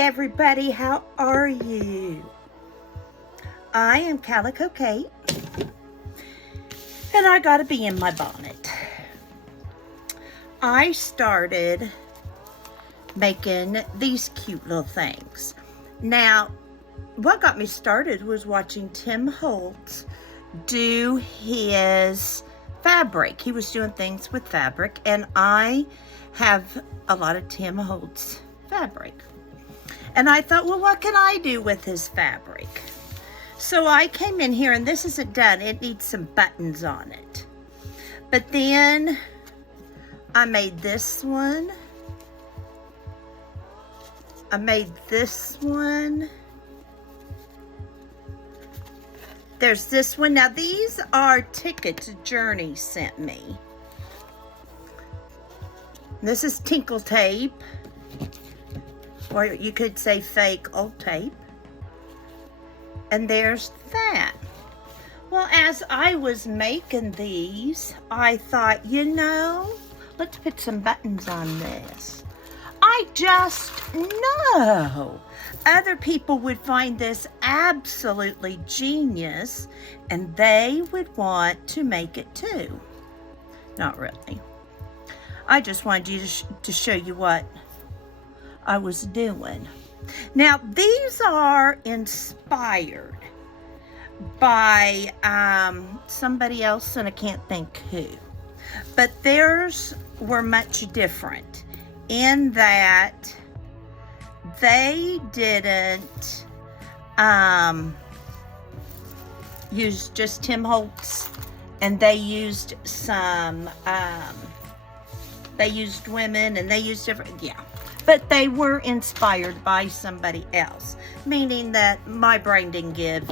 everybody, how are you? I am Calico Kate, and I got a bee in my bonnet. I started making these cute little things. Now, what got me started was watching Tim Holtz do his fabric. He was doing things with fabric, and I have a lot of Tim Holtz fabric. And I thought, well, what can I do with his fabric? So I came in here, and this isn't done. It needs some buttons on it. But then I made this one. I made this one. There's this one. Now, these are tickets Journey sent me. This is tinkle tape, or you could say fake old tape. And there's that. Well, as I was making these, I thought, you know, let's put some buttons on this. I just know other people would find this absolutely genius, and they would want to make it too. Not really. I just wanted you to show you what I was doing. Now, these are inspired by somebody else, and I can't think who. But theirs were much different in that they didn't use just Tim Holtz, and they used some, they used women, and they used different, yeah. But they were inspired by somebody else, meaning that my brain didn't give,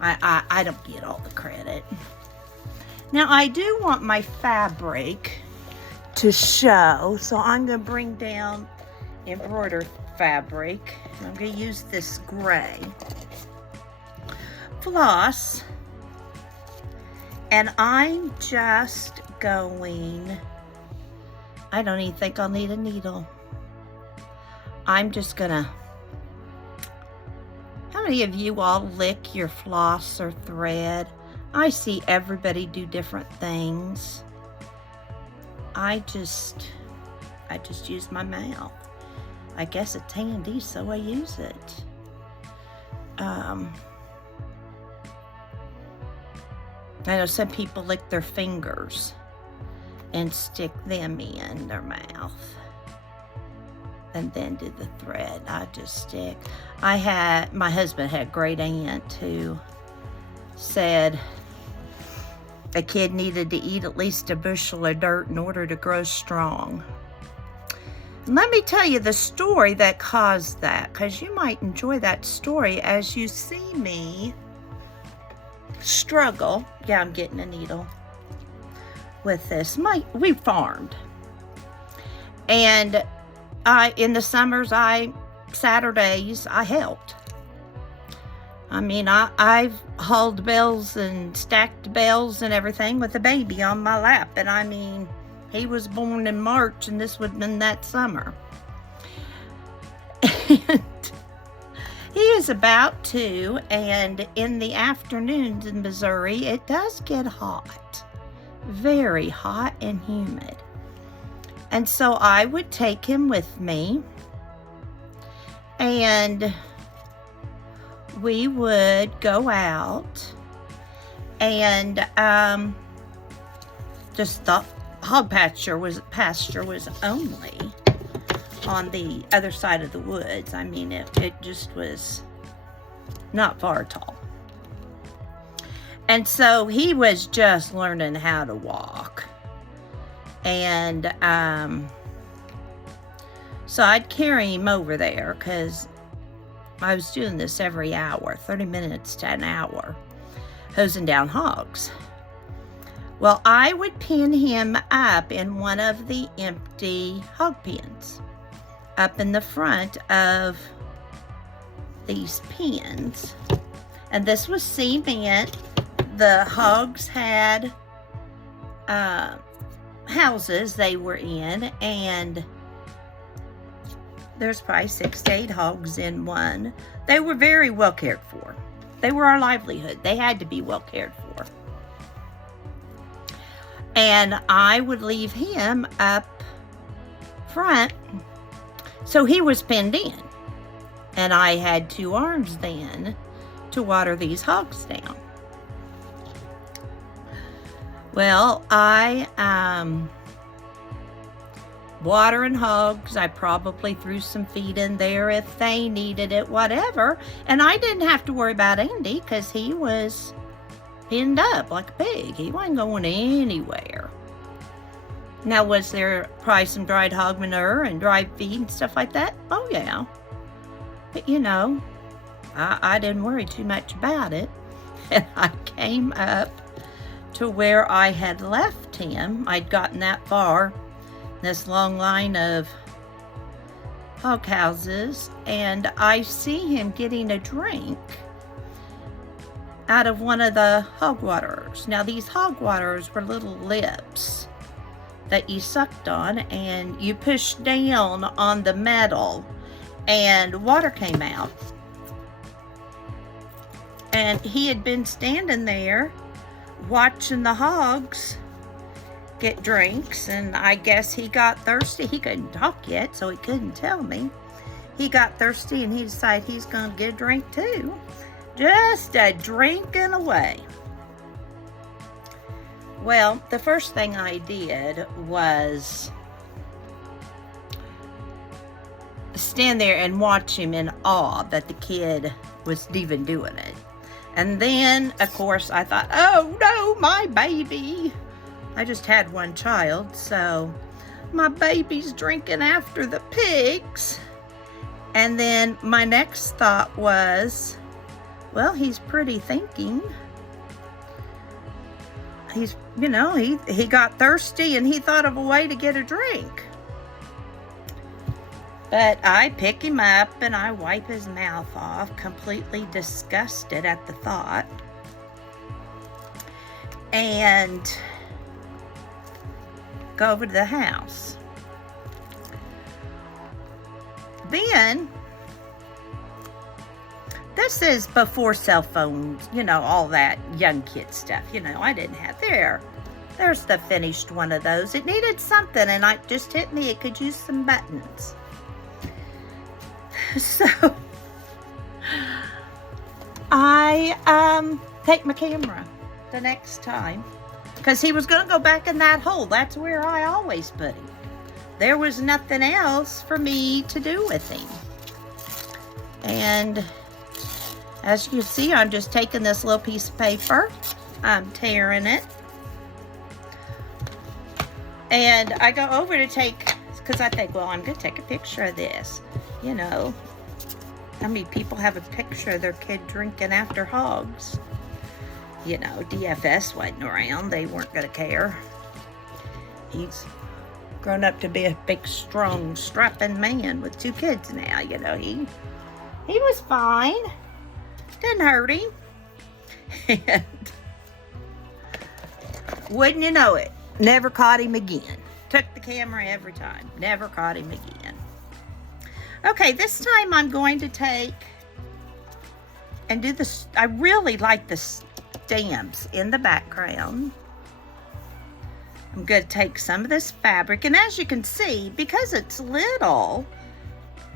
I don't get all the credit. Now, I do want my fabric to show, so I'm going to bring down embroidered fabric. I'm going to use this gray floss, and I'm just going, I don't even think I'll need a needle. I'm just gonna, how many of you all lick your floss or thread? I see everybody do different things. I just use my mouth. I guess it's handy, so I use it. I know some people lick their fingers and stick them in their mouth and then do the thread. I just stick. My husband had a great aunt who said a kid needed to eat at least a bushel of dirt in order to grow strong. And let me tell you the story that caused that, because you might enjoy that story as you see me struggle. Yeah, I'm getting a needle with this. We farmed, and in the summers, Saturdays, I helped. I mean, I've hauled bales and stacked bales and everything with a baby on my lap, and I mean, he was born in March, and this would have been that summer. And he is about 2, and in the afternoons in Missouri, it does get hot. Very hot and humid. And so I would take him with me, and we would go out, and just the hog pasture was only on the other side of the woods. I mean, it just was not far at all. And so he was just learning how to walk. And so I'd carry him over there, because I was doing this every hour, 30 minutes to an hour, hosing down hogs. Well, I would pin him up in one of the empty hog pens, up in the front of these pens. And this was cement. The hogs had houses they were in, and There's probably 6 to 8 hogs in one. They were very well cared for. They were our livelihood. They had to be well cared for. And I would leave him up front, so he was pinned in. And I had 2 arms then to water these hogs down. Well, watering hogs, I probably threw some feed in there if they needed it, whatever. And I didn't have to worry about Andy because he was pinned up like a pig. He wasn't going anywhere. Now, was there probably some dried hog manure and dried feed and stuff like that? Oh, yeah. But, you know, I didn't worry too much about it. And I came up to where I had left him. I'd gotten that far, this long line of hog houses, and I see him getting a drink out of one of the hog waterers. Now, these hog waterers were little lips that you sucked on, and you pushed down on the metal and water came out. And he had been standing there watching the hogs get drinks, and I guess he got thirsty. He couldn't talk yet, so he couldn't tell me. He got thirsty and he decided he's gonna get a drink too. Just a drinking away. Well, the first thing I did was stand there and watch him in awe that the kid was even doing it. And then, of course, I thought, oh no, my baby. I just had one child, so my baby's drinking after the pigs. And then my next thought was, well, he's pretty thinking. He's, you know, he got thirsty and he thought of a way to get a drink. But I pick him up and I wipe his mouth off, completely disgusted at the thought. And go over to the house. Then, this is before cell phones, you know, all that young kid stuff. You know, I didn't have there's the finished one of those. It needed something, and it just hit me. It could use some buttons. So, I take my camera the next time, because he was going to go back in that hole. That's where I always put him. There was nothing else for me to do with him. And as you can see, I'm just taking this little piece of paper. I'm tearing it. And I go over to take, because I think, well, I'm going to take a picture of this. You know, how many people have a picture of their kid drinking after hogs? You know, DFS wasn't around. They weren't going to care. He's grown up to be a big, strong, strapping man with 2 kids now. You know, he was fine. Didn't hurt him. And wouldn't you know it, never caught him again. Took the camera every time. Never caught him again. Okay, this time I'm going to take and do this. I really like the stamps in the background. I'm going to take some of this fabric, and as you can see, because it's little,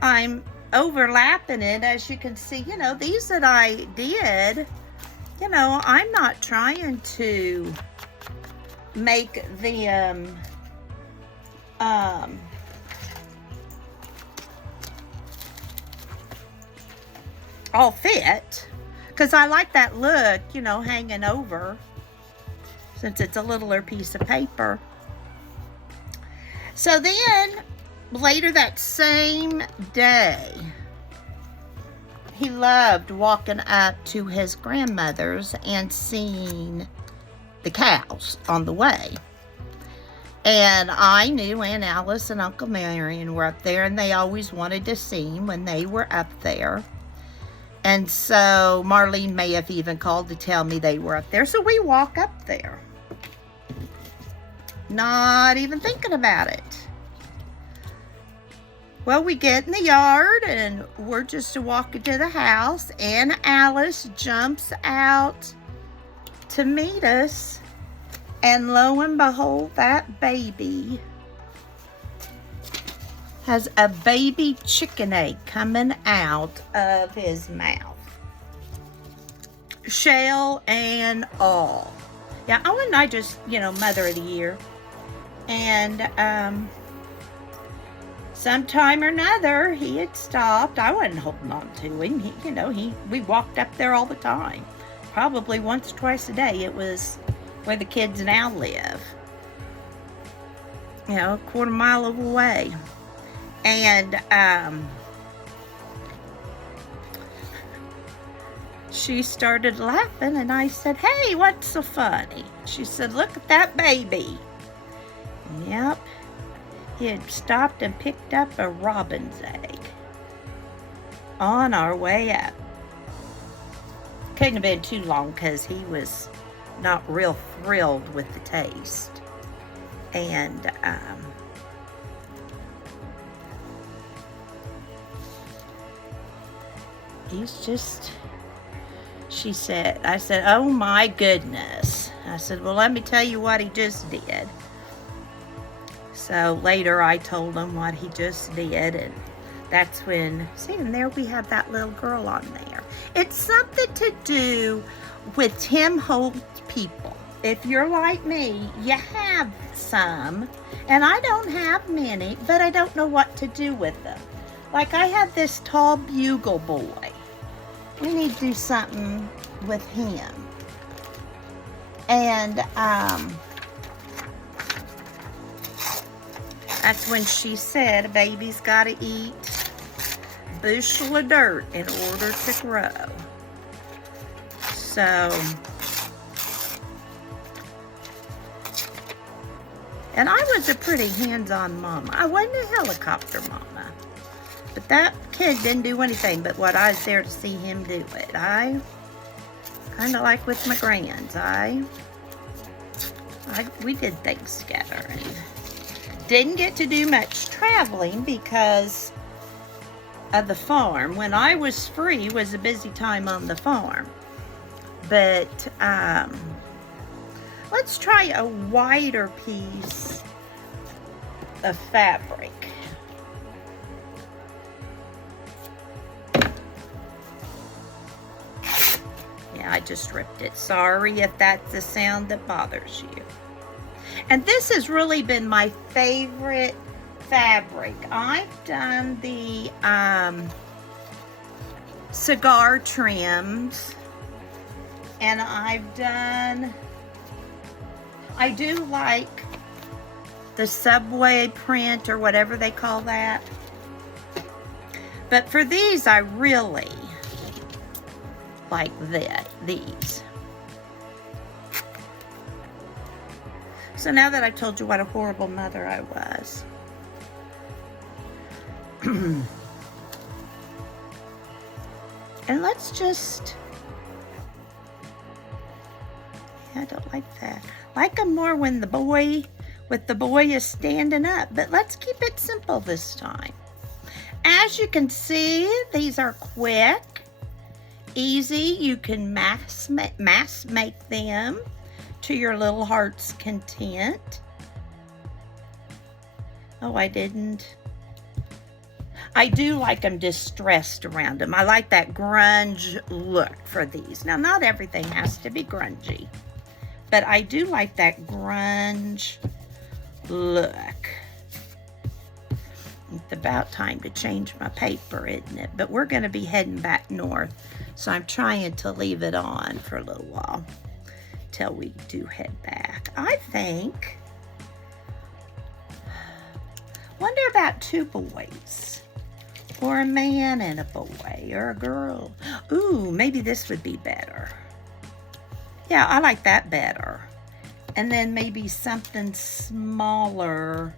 I'm overlapping it. As you can see, you know, these that I did, you know, I'm not trying to make them all fit, because I like that look, you know, hanging over, since it's a littler piece of paper. So then later that same day, he loved walking up to his grandmother's and seeing the cows on the way. And I knew Aunt Alice and Uncle Marion were up there, and they always wanted to see him when they were up there. And so Marlene may have even called to tell me they were up there. So we walk up there, not even thinking about it. Well, we get in the yard and we're just walking to the house, and Alice jumps out to meet us, and lo and behold, that baby has a baby chicken egg coming out of his mouth. Shell and all. Yeah, Owen and I just, Mother of the Year. And sometime or another, he had stopped. I wasn't holding on to him. We walked up there all the time. Probably once or twice a day. It was where the kids now live. A quarter mile away. And she started laughing, and I said, "Hey, what's so funny?" She said, "Look at that baby." Yep. He had stopped and picked up a robin's egg on our way up. Couldn't have been too long because he was not real thrilled with the taste. And I said, "Oh my goodness." I said, "Well, let me tell you what he just did." So later I told him what he just did, and that's when, see, and there we have that little girl on there. It's something to do with Tim Holtz people. If you're like me, you have some, and I don't have many, but I don't know what to do with them. Like I have this tall bugle boy. We need to do something with him. And that's when she said a baby's got to eat a bushel of dirt in order to grow. So, and I was a pretty hands-on mama. I wasn't a helicopter mama. But that kid didn't do anything but what I was there to see him do it. I kind of like with my grands. We did things together, and didn't get to do much traveling because of the farm. When I was free, was a busy time on the farm. But let's try a wider piece of fabric. I just ripped it. Sorry if that's the sound that bothers you. And this has really been my favorite fabric. I've done the cigar trims, and I do like the subway print or whatever they call that. But for these, I really like these. So now that I've told you what a horrible mother I was, and let's just, I don't like that. I like them more when the boy is standing up, but let's keep it simple this time. As you can see, these are quick. Easy. You can mass make them to your little heart's content. Oh, I didn't. I do like them distressed around them. I like that grunge look for these. Now, not everything has to be grungy, but I do like that grunge look. It's about time to change my paper, isn't it? But we're going to be heading back north, so I'm trying to leave it on for a little while till we do head back. I think, wonder about two boys, or a man and a boy, or a girl. Ooh, maybe this would be better. Yeah, I like that better. And then maybe something smaller.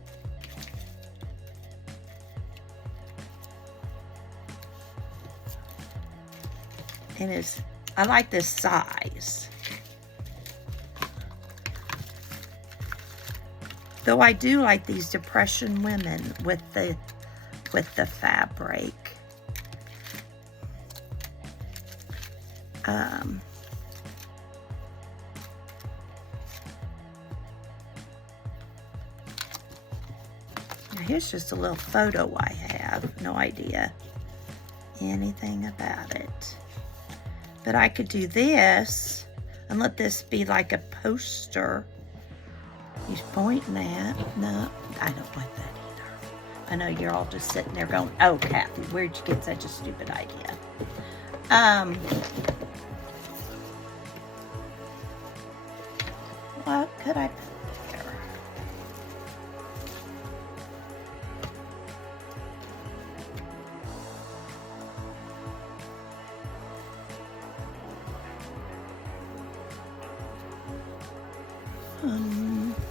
And I like this size. Though I do like these Depression women with the connect with the fabric. Here's just a little photo I have. No idea anything about it. But I could do this and let this be like a poster. He's pointing at. No, I don't like that either. I know you're all just sitting there going, oh, Kathy, where'd you get such a stupid idea? What could I put there?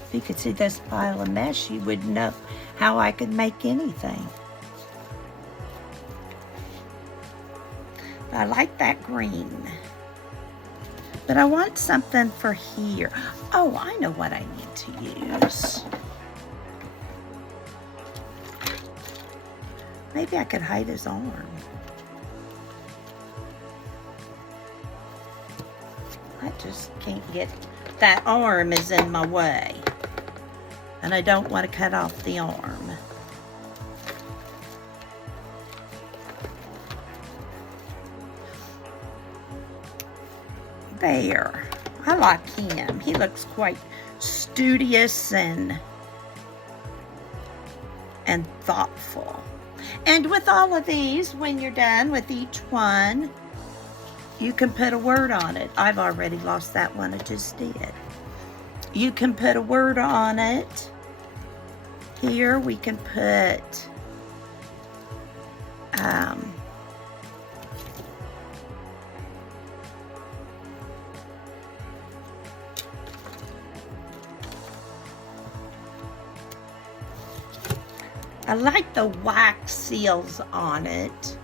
If you could see this pile of mesh, you would know how I could make anything. I like that green. But I want something for here. Oh, I know what I need to use. Maybe I could hide his arm. I just can't get, that arm is in my way. And I don't want to cut off the arm. There. I like him. He looks quite studious and thoughtful. And with all of these, when you're done with each one, you can put a word on it. I've already lost that one I just did. You can put a word on it. Here we can put I like the wax seals on it,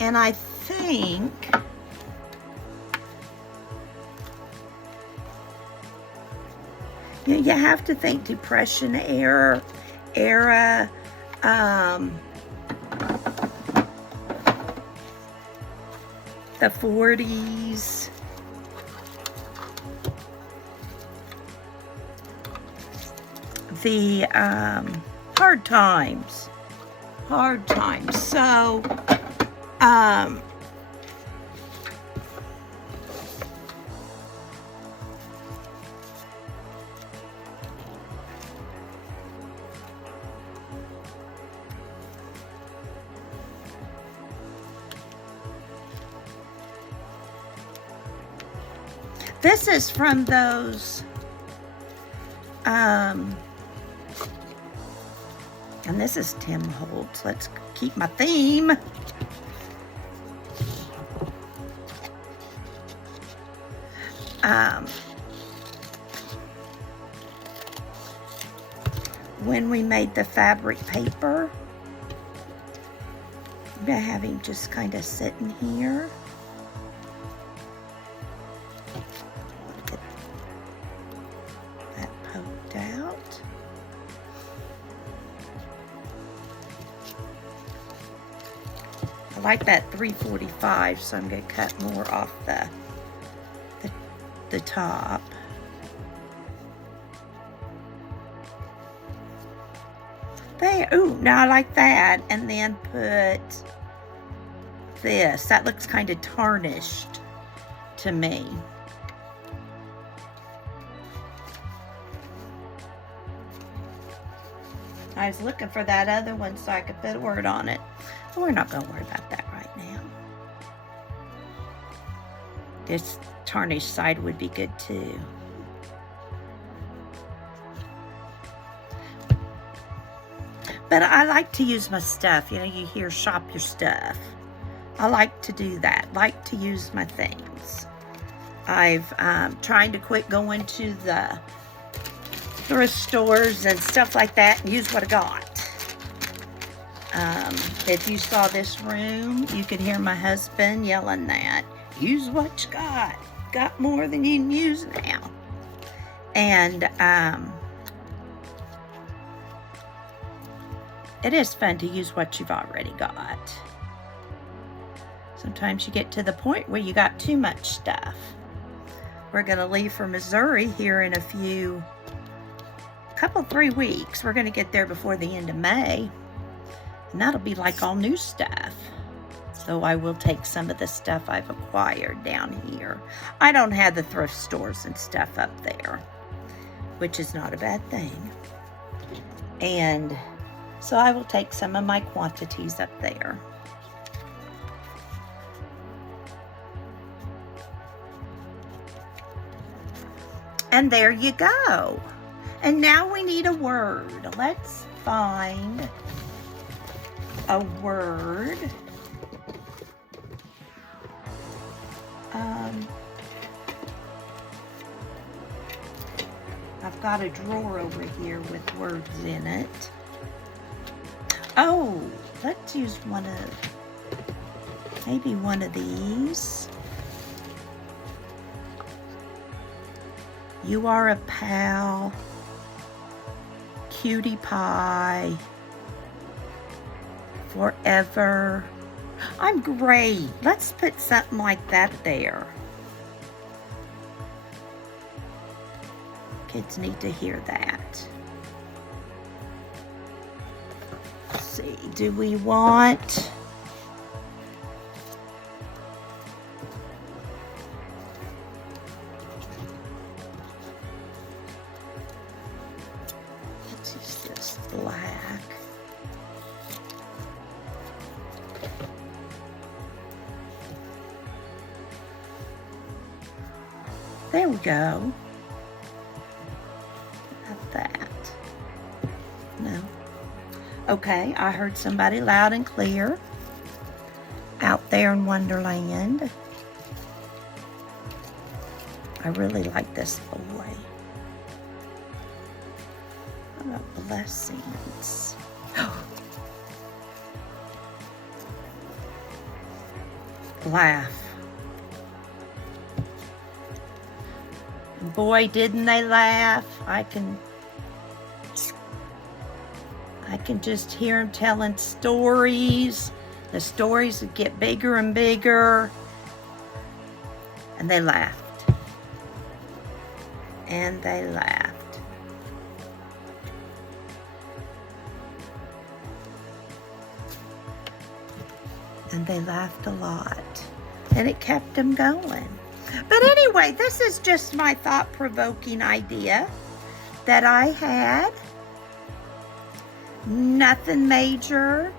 and I think you have to think Depression era, the 40s. The hard times. So, this is from those, and this is Tim Holtz. Let's keep my theme. When we made the fabric paper, I'm gonna have him just kind of sitting here. Get that poked out. I like that 345, so I'm going to cut more off the top. There, ooh, now I like that. And then put this. That looks kind of tarnished to me. I was looking for that other one so I could put a word on it. But we're not going to worry about that right now. This tarnished side would be good too. But I like to use my stuff. You know, you hear shop your stuff. I like to do that. Like to use my things. I've trying to quit going to the thrift stores and stuff like that and use what I got. If you saw this room, you could hear my husband yelling that. Use what you got. Got more than you can use now. And it is fun to use what you've already got. Sometimes you get to the point where you got too much stuff. We're gonna leave for Missouri here in a couple, 3 weeks. We're gonna get there before the end of May. And that'll be like all new stuff. So I will take some of the stuff I've acquired down here. I don't have the thrift stores and stuff up there, which is not a bad thing. And so I will take some of my quantities up there. And there you go. And now we need a word. Let's find a word. I've got a drawer over here with words in it. Oh, let's use maybe one of these. You are a pal. Cutie pie. Forever. I'm great. Let's put something like that there. Kids need to hear that. Let's see, do we want... Let's use this black. There we go. Have that. No. Okay, I heard somebody loud and clear out there in Wonderland. I really like this boy. How about blessings? Laugh. Boy, didn't they laugh. I can just hear them telling stories. The stories would get bigger and bigger. And they laughed. And they laughed. And they laughed a lot. And it kept them going. But anyway, this is just my thought-provoking idea that I had. Nothing major,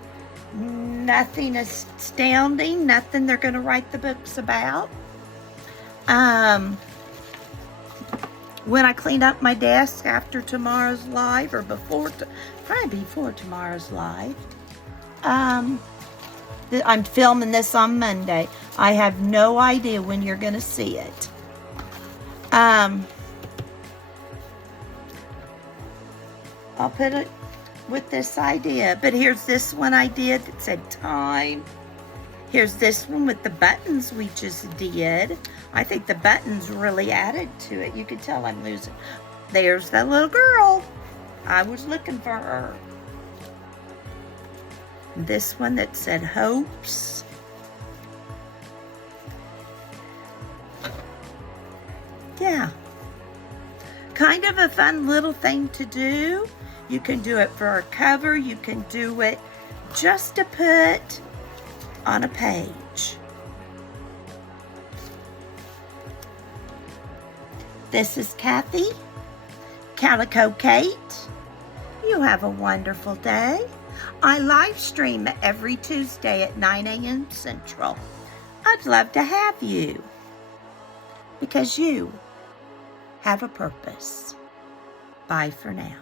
nothing astounding, nothing they're going to write the books about. When I clean up my desk after tomorrow's live, or probably before tomorrow's live, I'm filming this on Monday. I have no idea when you're going to see it. I'll put it with this idea. But here's this one I did that said time. Here's this one with the buttons we just did. I think the buttons really added to it. You can tell I'm losing. There's that little girl. I was looking for her. This one that said hopes. Yeah. Kind of a fun little thing to do. You can do it for a cover. You can do it just to put on a page. This is Kathy, Calico Kate. You have a wonderful day. I live stream every Tuesday at 9 a.m. Central. I'd love to have you because you have a purpose. Bye for now.